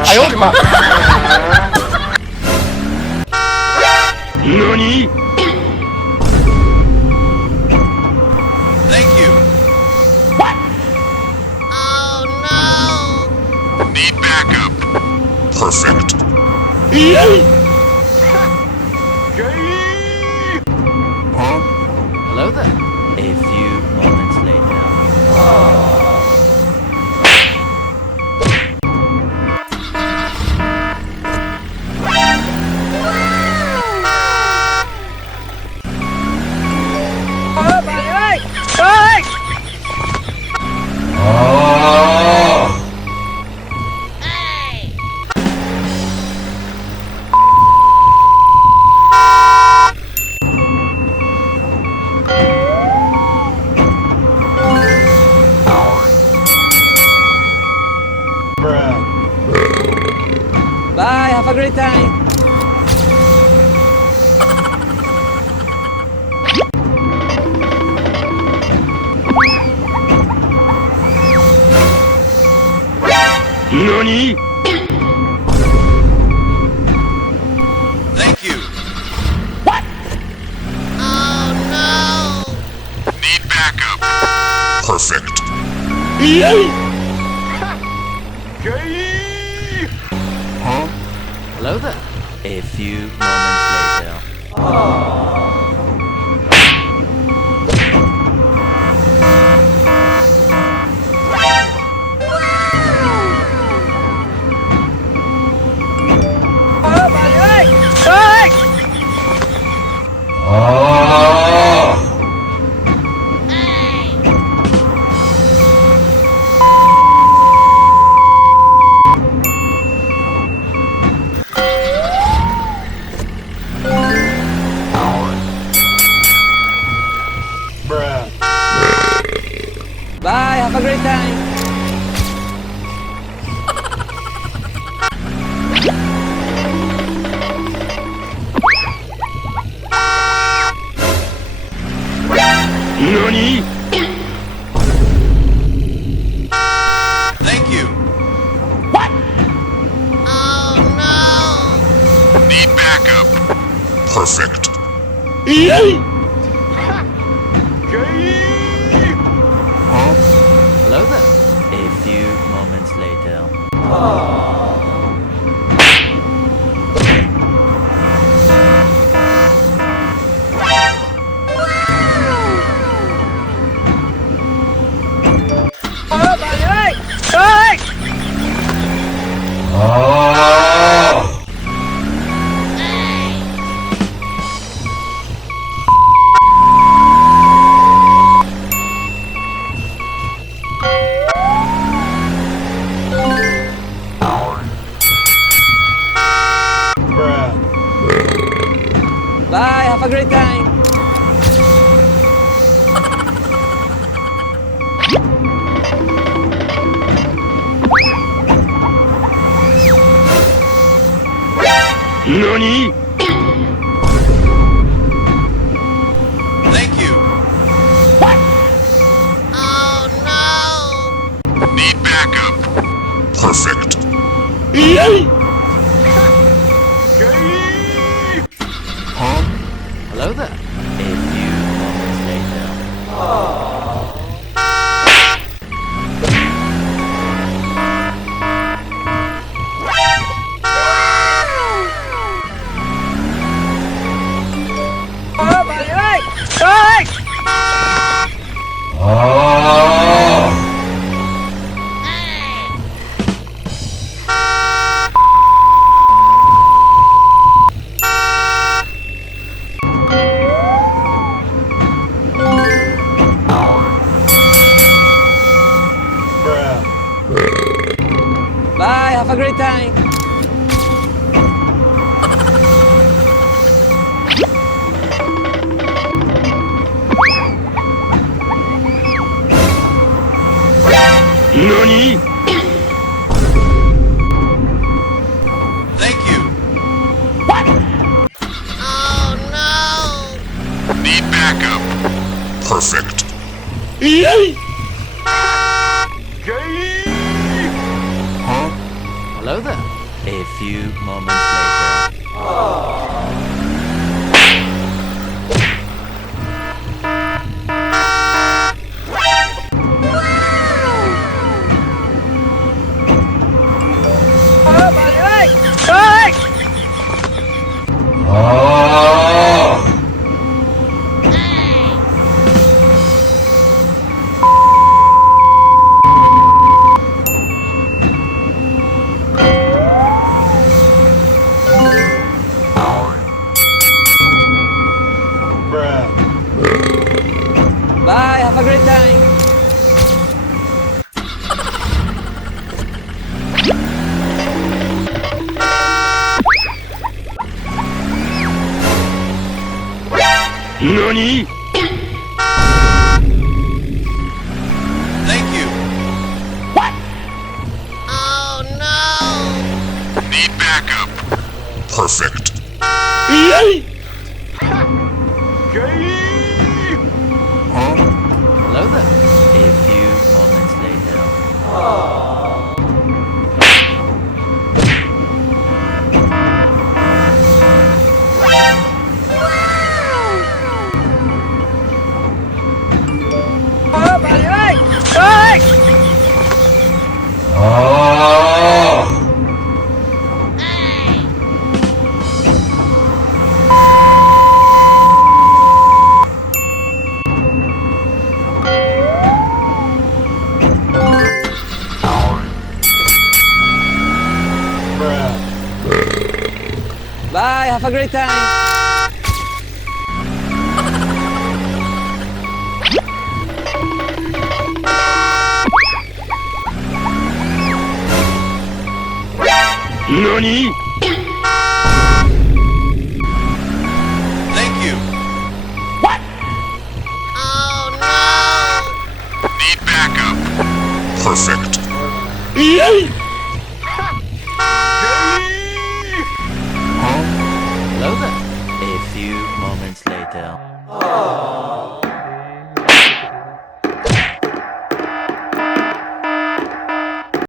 哎呦我的妈！NANI? Thank you. What? Oh no! Need backup. Perfect. Huh? Hello there. A few moments later. Bye, have a great time. NANI? Thank you. What? Oh no! Need backup. Perfect. Huh? Hello there. A few moments later. Bye, have a great time. NANI? Thank you. What? Oh no! Need backup. Perfect. Huh? Hello there. A few moments later. Bye, have a great time. NANI? Thank you. What? Oh no! Need backup. Perfect. Huh? Hello there. A few moments later. Bye, have a great time. NANI? Thank you. What? Oh no! Need backup. Perfect. Huh? Hello there. A few moments later. Bye, have a great time. NANI?! Thank you. What? Oh no! Need backup. Perfect. Huh? Hello there. A few moments later. Bye, have a great time. NANI?! Thank you. What? Oh no! Need backup. Perfect.